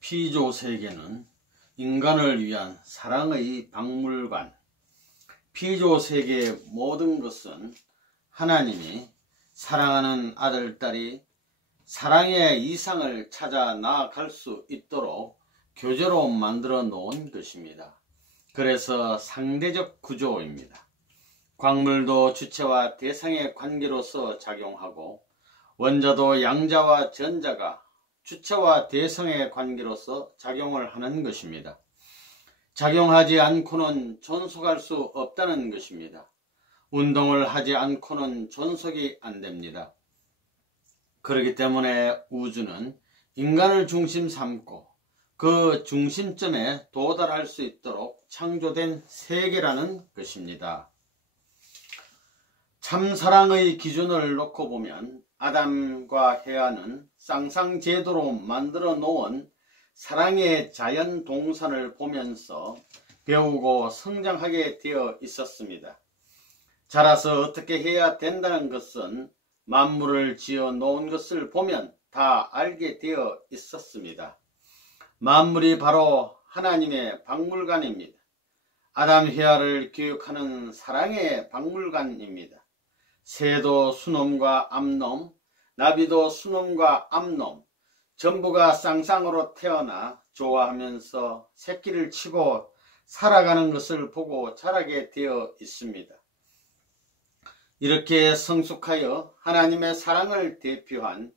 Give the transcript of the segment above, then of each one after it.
피조세계는 인간을 위한 사랑의 박물관. 피조세계의 모든 것은 하나님이 사랑하는 아들, 딸이 사랑의 이상을 찾아 나아갈 수 있도록 교제로 만들어 놓은 것입니다. 그래서 상대적 구조입니다. 광물도 주체와 대상의 관계로서 작용하고, 원자도 양자와 전자가 주체와 대상의 관계로서 작용을 하는 것입니다. 작용하지 않고는 존속할 수 없다는 것입니다. 운동을 하지 않고는 존속이 안 됩니다. 그렇기 때문에 우주는 인간을 중심 삼고 그 중심점에 도달할 수 있도록 창조된 세계라는 것입니다. 참사랑의 기준을 놓고 보면 아담과 헤아는 쌍쌍제도로 만들어 놓은 사랑의 자연 동산을 보면서 배우고 성장하게 되어 있었습니다. 자라서 어떻게 해야 된다는 것은 만물을 지어 놓은 것을 보면 다 알게 되어 있었습니다. 만물이 바로 하나님의 박물관입니다. 아담 헤아를 교육하는 사랑의 박물관입니다. 새도 수놈과 암놈, 나비도 수놈과 암놈, 전부가 쌍쌍으로 태어나 좋아하면서 새끼를 치고 살아가는 것을 보고 자라게 되어 있습니다. 이렇게 성숙하여 하나님의 사랑을 대표한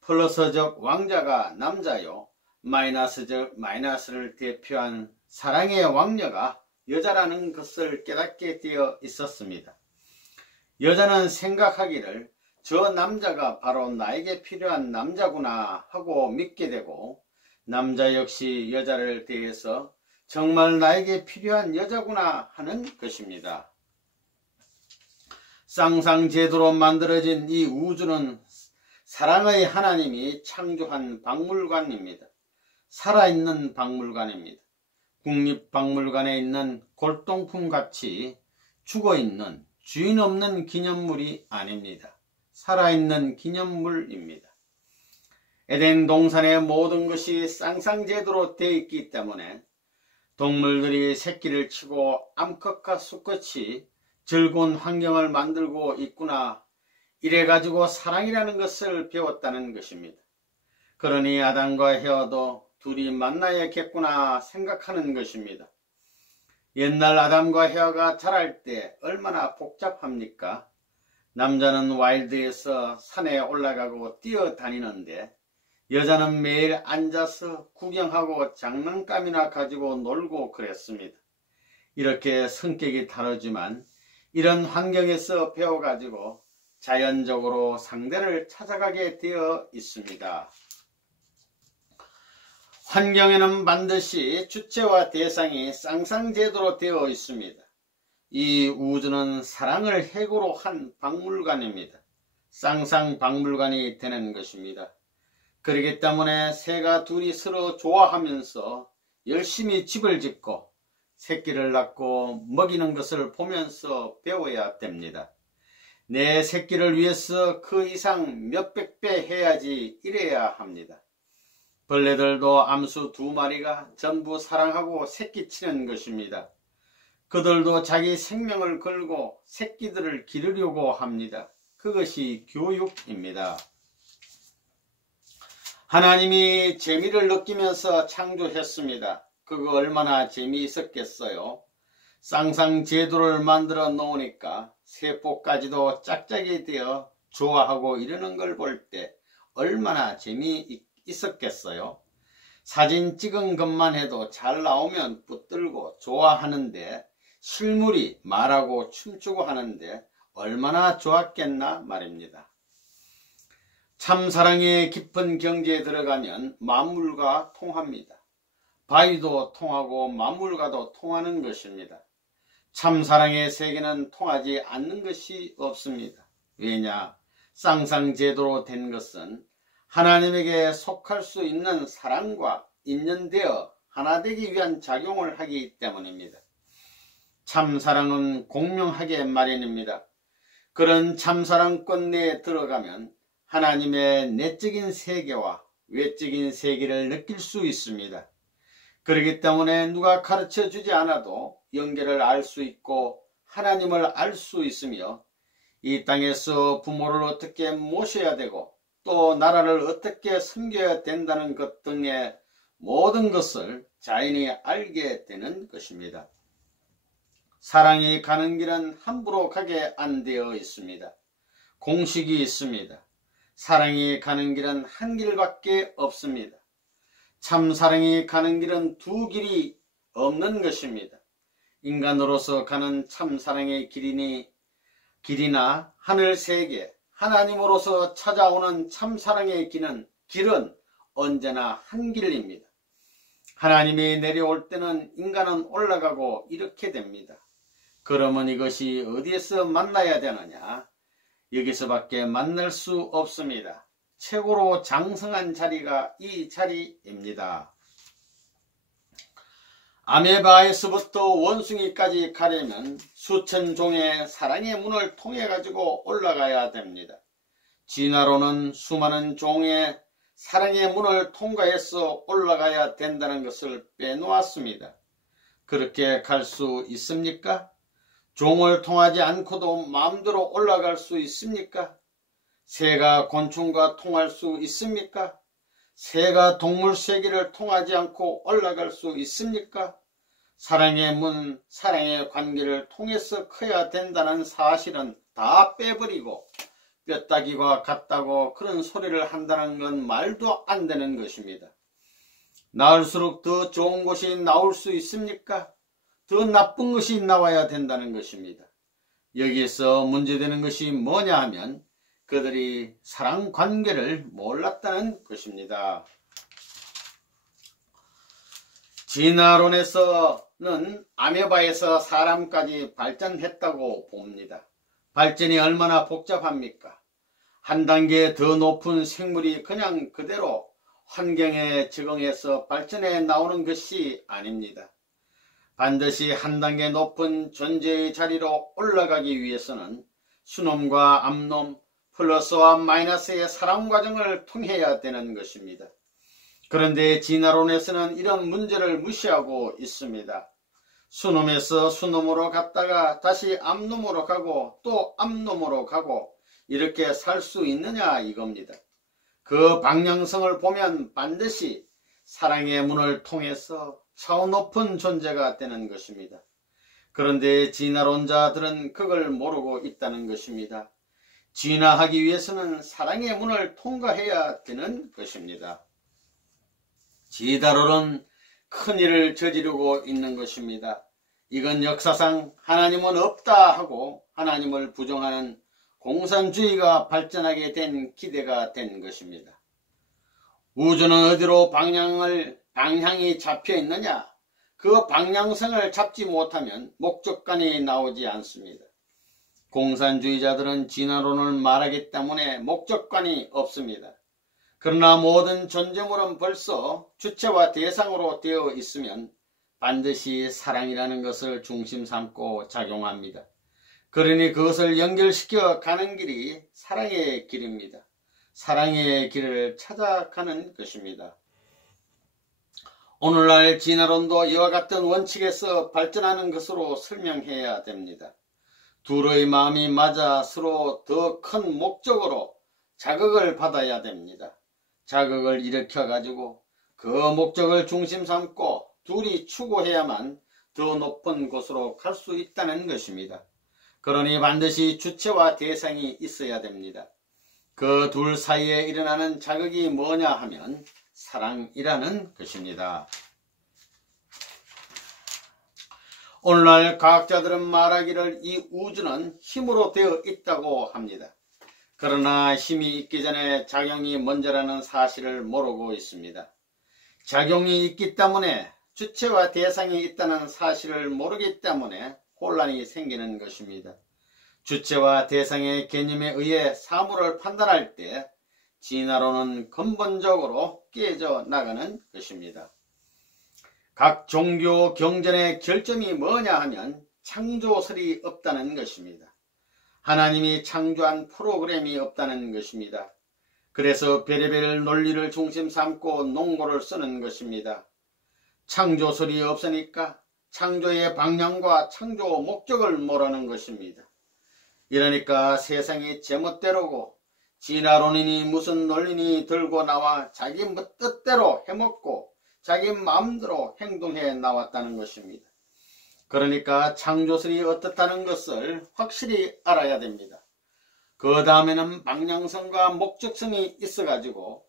플러스적 왕자가 남자요, 마이너스적 마이너스를 대표한 사랑의 왕녀가 여자라는 것을 깨닫게 되어 있었습니다. 여자는 생각하기를 저 남자가 바로 나에게 필요한 남자구나 하고 믿게 되고, 남자 역시 여자를 대해서 정말 나에게 필요한 여자구나 하는 것입니다. 쌍쌍제도로 만들어진 이 우주는 사랑의 하나님이 창조한 박물관입니다. 살아있는 박물관입니다. 국립박물관에 있는 골동품같이 죽어있는 주인 없는 기념물이 아닙니다. 살아있는 기념물입니다. 에덴 동산의 모든 것이 쌍쌍제도로 되어 있기 때문에 동물들이 새끼를 치고 암컷과 수컷이 즐거운 환경을 만들고 있구나, 이래가지고 사랑이라는 것을 배웠다는 것입니다. 그러니 아담과 헤아도 둘이 만나야겠구나 생각하는 것입니다. 옛날 아담과 헤아가 자랄 때 얼마나 복잡합니까? 남자는 와일드에서 산에 올라가고 뛰어다니는데, 여자는 매일 앉아서 구경하고 장난감이나 가지고 놀고 그랬습니다. 이렇게 성격이 다르지만 이런 환경에서 배워가지고 자연적으로 상대를 찾아가게 되어 있습니다. 환경에는 반드시 주체와 대상이 쌍쌍제도로 되어 있습니다. 이 우주는 사랑을 해고로 한 박물관입니다. 쌍쌍박물관이 되는 것입니다. 그렇기 때문에 새가 둘이 서로 좋아하면서 열심히 집을 짓고 새끼를 낳고 먹이는 것을 보면서 배워야 됩니다. 내 새끼를 위해서 그 이상 몇백 배 해야지 이래야 합니다. 벌레들도 암수 2마리가 전부 사랑하고 새끼치는 것입니다. 그들도 자기 생명을 걸고 새끼들을 기르려고 합니다. 그것이 교육입니다. 하나님이 재미를 느끼면서 창조했습니다. 그거 얼마나 재미있었겠어요. 쌍쌍제도를 만들어 놓으니까 세포까지도 짝짝이 되어 좋아하고 이러는 걸 볼 때 얼마나 재미있었겠어요. 사진 찍은 것만 해도 잘 나오면 붙들고 좋아하는데, 실물이 말하고 춤추고 하는데 얼마나 좋았겠나 말입니다. 참사랑의 깊은 경지에 들어가면 만물과 통합니다. 바위도 통하고 만물과도 통하는 것입니다. 참사랑의 세계는 통하지 않는 것이 없습니다. 왜냐? 쌍쌍제도로 된 것은 하나님에게 속할 수 있는 사랑과 인연되어 하나 되기 위한 작용을 하기 때문입니다. 참사랑은 공명하게 마련입니다. 그런 참사랑권 내에 들어가면 하나님의 내적인 세계와 외적인 세계를 느낄 수 있습니다. 그렇기 때문에 누가 가르쳐 주지 않아도 영계를 알 수 있고 하나님을 알 수 있으며 이 땅에서 부모를 어떻게 모셔야 되고 또 나라를 어떻게 섬겨야 된다는 것 등의 모든 것을 자연히 알게 되는 것입니다. 사랑이 가는 길은 함부로 가게 안 되어 있습니다. 공식이 있습니다. 사랑이 가는 길은 한 길밖에 없습니다. 참 사랑이 가는 길은 두 길이 없는 것입니다. 인간으로서 가는 참 사랑의 길이나 하늘 세계, 하나님으로서 찾아오는 참 사랑의 길은 언제나 한 길입니다. 하나님이 내려올 때는 인간은 올라가고 이렇게 됩니다. 그러면 이것이 어디에서 만나야 되느냐? 여기서밖에 만날 수 없습니다. 최고로 장성한 자리가 이 자리입니다. 아메바에서부터 원숭이까지 가려면 수천 종의 사랑의 문을 통해 가지고 올라가야 됩니다. 진화론은 수많은 종의 사랑의 문을 통과해서 올라가야 된다는 것을 빼놓았습니다. 그렇게 갈 수 있습니까? 종을 통하지 않고도 마음대로 올라갈 수 있습니까? 새가 곤충과 통할 수 있습니까? 새가 동물 세계를 통하지 않고 올라갈 수 있습니까? 사랑의 문, 사랑의 관계를 통해서 커야 된다는 사실은 다 빼버리고 뼈다귀와 같다고 그런 소리를 한다는 건 말도 안 되는 것입니다. 나을수록 더 좋은 것이 나올 수 있습니까? 더 나쁜 것이 나와야 된다는 것입니다. 여기에서 문제되는 것이 뭐냐 하면 그들이 사랑 관계를 몰랐다는 것입니다. 진화론에서는 아메바에서 사람까지 발전했다고 봅니다. 발전이 얼마나 복잡합니까? 한 단계 더 높은 생물이 그냥 그대로 환경에 적응해서 발전해 나오는 것이 아닙니다. 반드시 한 단계 높은 존재의 자리로 올라가기 위해서는 수놈과 암놈, 플러스와 마이너스의 사랑 과정을 통해야 되는 것입니다. 그런데 진화론에서는 이런 문제를 무시하고 있습니다. 수놈에서 수놈으로 갔다가 다시 암놈으로 가고 또 암놈으로 가고 이렇게 살 수 있느냐 이겁니다. 그 방향성을 보면 반드시 사랑의 문을 통해서 차원 높은 존재가 되는 것입니다. 그런데 진화론자들은 그걸 모르고 있다는 것입니다. 진화하기 위해서는 사랑의 문을 통과해야 되는 것입니다. 진화론은 큰일을 저지르고 있는 것입니다. 이건 역사상 하나님은 없다 하고 하나님을 부정하는 공산주의가 발전하게 된 기대가 된 것입니다. 우주는 어디로 방향이 잡혀 있느냐? 그 방향성을 잡지 못하면 목적관이 나오지 않습니다. 공산주의자들은 진화론을 말하기 때문에 목적관이 없습니다. 그러나 모든 존재물은 벌써 주체와 대상으로 되어 있으면 반드시 사랑이라는 것을 중심 삼고 작용합니다. 그러니 그것을 연결시켜 가는 길이 사랑의 길입니다. 사랑의 길을 찾아가는 것입니다. 오늘날 진화론도 이와 같은 원칙에서 발전하는 것으로 설명해야 됩니다. 둘의 마음이 맞아 서로 더 큰 목적으로 자극을 받아야 됩니다. 자극을 일으켜 가지고 그 목적을 중심 삼고 둘이 추구해야만 더 높은 곳으로 갈 수 있다는 것입니다. 그러니 반드시 주체와 대상이 있어야 됩니다. 그 둘 사이에 일어나는 자극이 뭐냐 하면 사랑이라는 것입니다. 오늘날 과학자들은 말하기를 이 우주는 힘으로 되어 있다고 합니다. 그러나 힘이 있기 전에 작용이 먼저라는 사실을 모르고 있습니다. 작용이 있기 때문에 주체와 대상이 있다는 사실을 모르기 때문에 혼란이 생기는 것입니다. 주체와 대상의 개념에 의해 사물을 판단할 때 진화론은 근본적으로 깨져 나가는 것입니다. 각 종교 경전의 결점이 뭐냐 하면 창조설이 없다는 것입니다. 하나님이 창조한 프로그램이 없다는 것입니다. 그래서 별의별 논리를 중심 삼고 농고를 쓰는 것입니다. 창조설이 없으니까 창조의 방향과 창조 목적을 모르는 것입니다. 이러니까 세상이 제멋대로고 진화론이니 무슨 논리니 들고 나와 자기 뜻대로 해먹고 자기 마음대로 행동해 나왔다는 것입니다. 그러니까 창조설이 어떻다는 것을 확실히 알아야 됩니다. 그 다음에는 방향성과 목적성이 있어가지고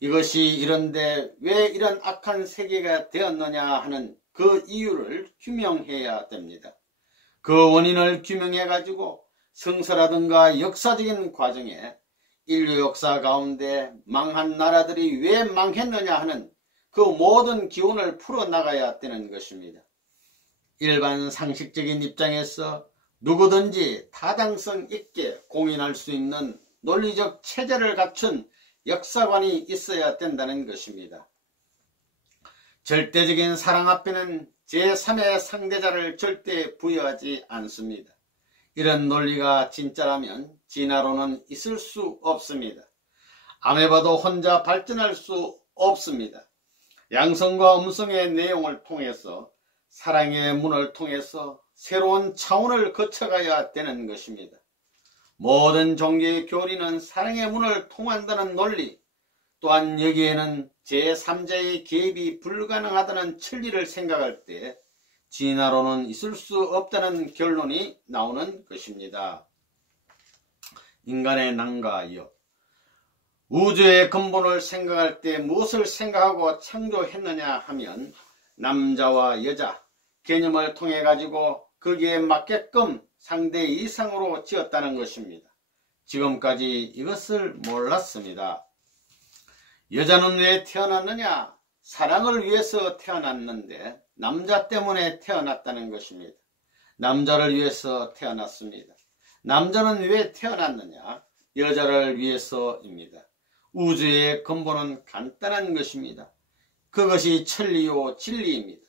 이것이 이런데 왜 이런 악한 세계가 되었느냐 하는 그 이유를 규명해야 됩니다. 그 원인을 규명해가지고 성서라든가 역사적인 과정에 인류 역사 가운데 망한 나라들이 왜 망했느냐 하는 그 모든 기운을 풀어나가야 되는 것입니다. 일반 상식적인 입장에서 누구든지 타당성 있게 공인할 수 있는 논리적 체제를 갖춘 역사관이 있어야 된다는 것입니다. 절대적인 사랑 앞에는 제3의 상대자를 절대 부여하지 않습니다. 이런 논리가 진짜라면 진화론은 있을 수 없습니다. 아메바도 혼자 발전할 수 없습니다. 양성과 음성의 내용을 통해서 사랑의 문을 통해서 새로운 차원을 거쳐가야 되는 것입니다. 모든 종교의 교리는 사랑의 문을 통한다는 논리, 또한 여기에는 제3자의 개입이 불가능하다는 진리를 생각할 때 진화론은 있을 수 없다는 결론이 나오는 것입니다. 인간의 난가여, 우주의 근본을 생각할 때 무엇을 생각하고 창조했느냐 하면 남자와 여자 개념을 통해 가지고 거기에 맞게끔 상대 이상으로 지었다는 것입니다. 지금까지 이것을 몰랐습니다. 여자는 왜 태어났느냐? 사랑을 위해서 태어났는데 남자 때문에 태어났다는 것입니다. 남자를 위해서 태어났습니다. 남자는 왜 태어났느냐? 여자를 위해서입니다. 우주의 근본은 간단한 것입니다. 그것이 천리요 진리입니다.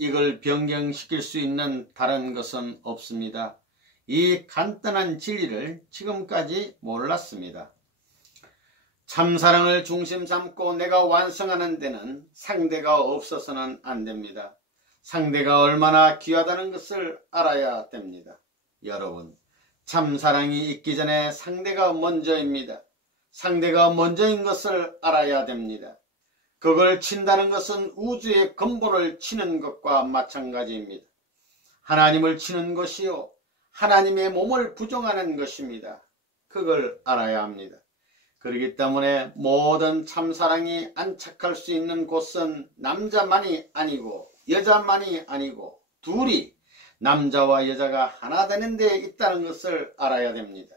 이걸 변경시킬 수 있는 다른 것은 없습니다. 이 간단한 진리를 지금까지 몰랐습니다. 참사랑을 중심 삼고 내가 완성하는 데는 상대가 없어서는 안 됩니다. 상대가 얼마나 귀하다는 것을 알아야 됩니다. 여러분, 참사랑이 있기 전에 상대가 먼저입니다. 상대가 먼저인 것을 알아야 됩니다. 그걸 친다는 것은 우주의 근본을 치는 것과 마찬가지입니다. 하나님을 치는 것이요, 하나님의 몸을 부정하는 것입니다. 그걸 알아야 합니다. 그렇기 때문에 모든 참사랑이 안착할 수 있는 곳은 남자만이 아니고 여자만이 아니고 둘이 남자와 여자가 하나 되는 데 있다는 것을 알아야 됩니다.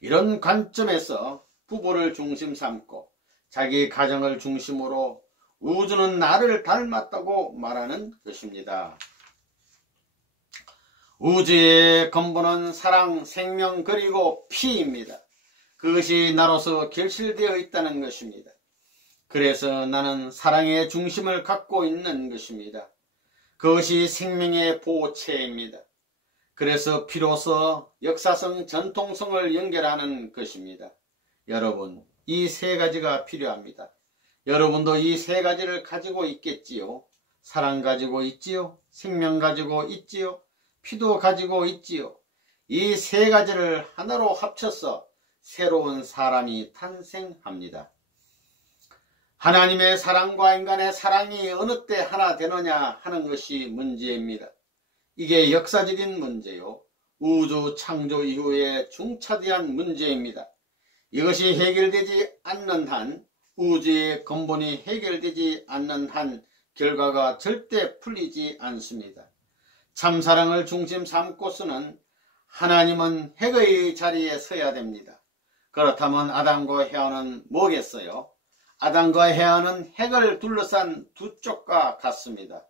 이런 관점에서 부부를 중심 삼고 자기 가정을 중심으로 우주는 나를 닮았다고 말하는 것입니다. 우주의 근본은 사랑, 생명 그리고 피입니다. 그것이 나로서 결실되어 있다는 것입니다. 그래서 나는 사랑의 중심을 갖고 있는 것입니다. 그것이 생명의 보체입니다. 그래서 피로서 역사성, 전통성을 연결하는 것입니다. 여러분, 이 세 가지가 필요합니다. 여러분도 이 세 가지를 가지고 있겠지요. 사랑 가지고 있지요. 생명 가지고 있지요. 피도 가지고 있지요. 이 세 가지를 하나로 합쳐서 새로운 사람이 탄생합니다. 하나님의 사랑과 인간의 사랑이 어느 때 하나 되느냐 하는 것이 문제입니다. 이게 역사적인 문제요. 우주 창조 이후에 중차대한 문제입니다. 이것이 해결되지 않는 한, 우주의 근본이 해결되지 않는 한 결과가 절대 풀리지 않습니다. 참사랑을 중심 삼고서는 하나님은 핵의 자리에 서야 됩니다. 그렇다면 아담과 헤아는 뭐겠어요? 아담과 헤아는 핵을 둘러싼 두 쪽과 같습니다.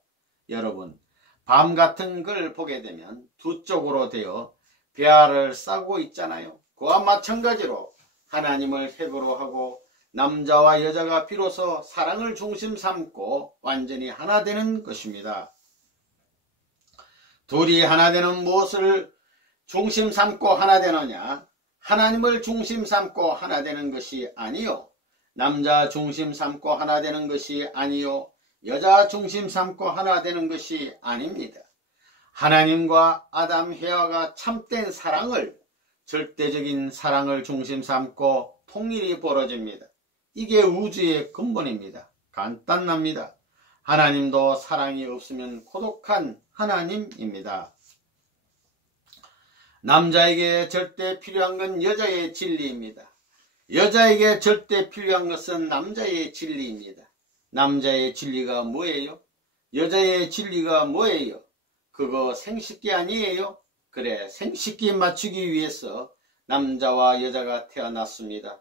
여러분, 밤 같은 걸 보게 되면 두 쪽으로 되어 배알을 싸고 있잖아요. 그와 마찬가지로 하나님을 핵으로 하고 남자와 여자가 비로소 사랑을 중심 삼고 완전히 하나 되는 것입니다. 둘이 하나 되는 무엇을 중심 삼고 하나 되느냐? 하나님을 중심 삼고 하나 되는 것이 아니요, 남자 중심 삼고 하나 되는 것이 아니요 여자 중심 삼고 하나 되는 것이 아닙니다. 하나님과 아담 해와가 참된 사랑을, 절대적인 사랑을 중심 삼고 통일이 벌어집니다. 이게 우주의 근본입니다. 간단합니다. 하나님도 사랑이 없으면 고독한 하나님입니다. 남자에게 절대 필요한 건 여자의 진리입니다. 여자에게 절대 필요한 것은 남자의 진리입니다. 남자의 진리가 뭐예요? 여자의 진리가 뭐예요? 그거 생식기 아니에요? 그래, 생식기 맞추기 위해서 남자와 여자가 태어났습니다.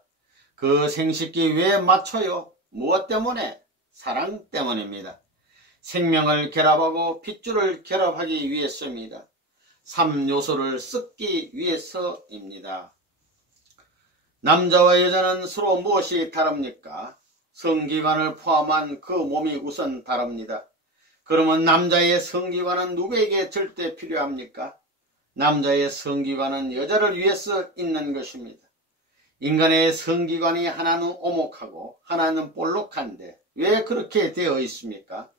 그 생식기 왜 맞춰요? 무엇 때문에? 사랑 때문입니다. 생명을 결합하고 핏줄을 결합하기 위해서입니다. 3요소를 섞기 위해서입니다. 남자와 여자는 서로 무엇이 다릅니까? 성기관을 포함한 그 몸이 우선 다릅니다. 그러면 남자의 성기관은 누구에게 절대 필요합니까? 남자의 성기관은 여자를 위해서 있는 것입니다. 인간의 성기관이 하나는 오목하고 하나는 볼록한데 왜 그렇게 되어 있습니까?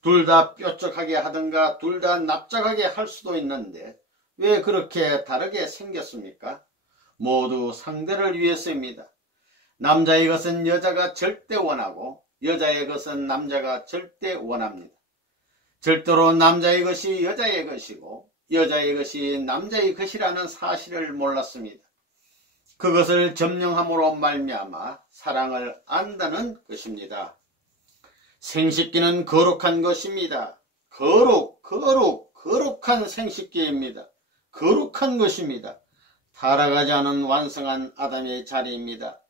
둘 다 뾰족하게 하든가 둘 다 납작하게 할 수도 있는데 왜 그렇게 다르게 생겼습니까? 모두 상대를 위해서입니다. 남자의 것은 여자가 절대 원하고 여자의 것은 남자가 절대 원합니다. 절대로 남자의 것이 여자의 것이고 여자의 것이 남자의 것이라는 사실을 몰랐습니다. 그것을 점령함으로 말미암아 사랑을 안다는 것입니다. 생식기는 거룩한 것입니다. 거룩한 생식기입니다. 거룩한 것입니다. 타락하지 않은 완성한 아담의 자리입니다.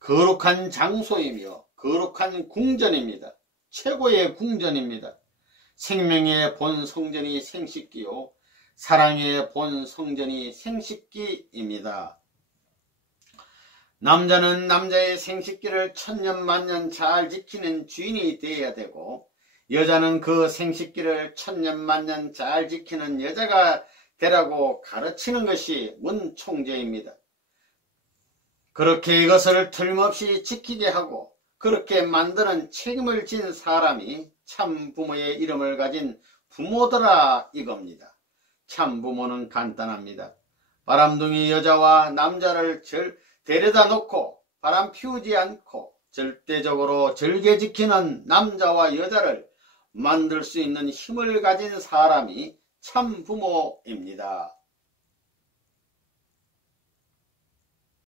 거룩한 장소이며 거룩한 궁전입니다. 최고의 궁전입니다. 생명의 본 성전이 생식기요 사랑의 본 성전이 생식기입니다. 남자는 남자의 생식기를 천년만년 잘 지키는 주인이 되어야 되고 여자는 그 생식기를 천년만년 잘 지키는 여자가 되라고 가르치는 것이 문총제입니다. 그렇게 이것을 틀림없이 지키게 하고 그렇게 만드는 책임을 진 사람이 참 부모의 이름을 가진 부모더라 이겁니다. 참 부모는 간단합니다. 바람둥이 여자와 남자를 데려다 놓고 바람 피우지 않고 절대적으로 절개 지키는 남자와 여자를 만들 수 있는 힘을 가진 사람이 참 부모입니다.